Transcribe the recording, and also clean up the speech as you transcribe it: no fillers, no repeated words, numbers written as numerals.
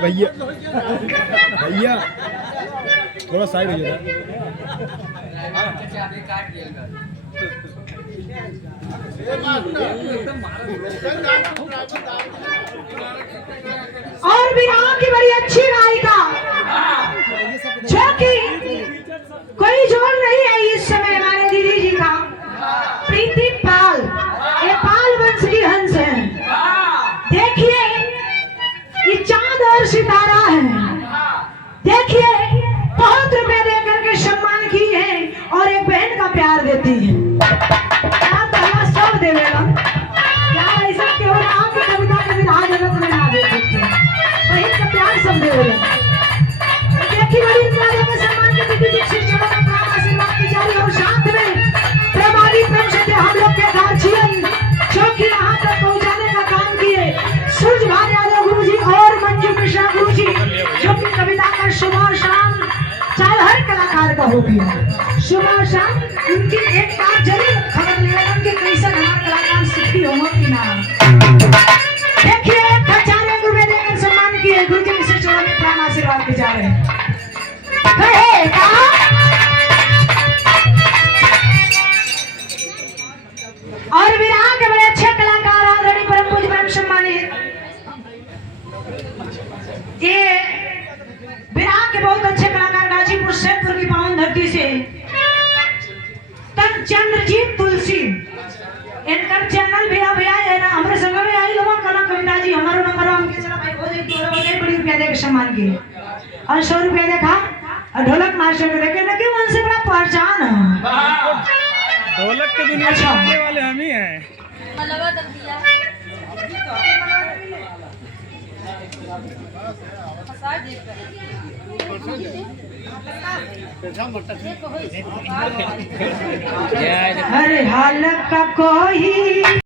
भैया भैया थोड़ा साइड हो जाए। और विराह की बड़ी अच्छी गायिका जो कि कोई जोर नहीं है इस समय हमारे दीदी जी का, प्रीति पाल, ये पाल वंश की हंस है। देखिए ये चांद और सितारा है। देखिए बहुत रुपए दे करके सम्मान की है और एक बहन का प्यार देती है। सब देवेगा क्या ऐसा क्यों आपकी कविता के विधा जगत में ना दे सकते, बहन का प्यार सब देवेगा। देखिए बड़ी रुपया देकर सम्मान की दीदी दीक्षित चरण में प्राण आशीर्वाद की जा रही और शांत में प्रेमाली प्रेम से हम लोग के गार्जियन जो कि यहाँ तक पहुँचाने का काम किए सूरज भान यादव गुरु जी और मंजू मिश्रा गुरु जी जो कि कविता का सुबह शाम चाहे हर कलाकार का हो गया सुबह शाम उनकी एक बात जरूर खबर लेगा कि कैसे हमारे कलाकार सुखी होंगे कि ना। देखिए 1000 रुपए देकर सम्मान किए गुरु जी से चरण में प्राण आशीर्वाद के जा रहे हैं। और विराह के बड़े अच्छे कलाकार आदरणीय परम पूज्य परम सम्मानित ये विराह के बहुत अच्छे कलाकार गाजीपुर सैदपुर की पावन धरती से तन चंद्रजीत तुलसी इनकर चैनल भी अभी आए है ना हमारे संग में आई लोग कला कविता जी हमारा नंबर हमके चला भाई बहुत एक दो बड़ी रुपया देकर सम्मान किए और 100 रुपया देखा और ढोलक मास्टर को देखे ना कि उनसे बड़ा पहचान है। ढोलक के दुनिया में वाले हम ही हैं। अरे हाल का कोई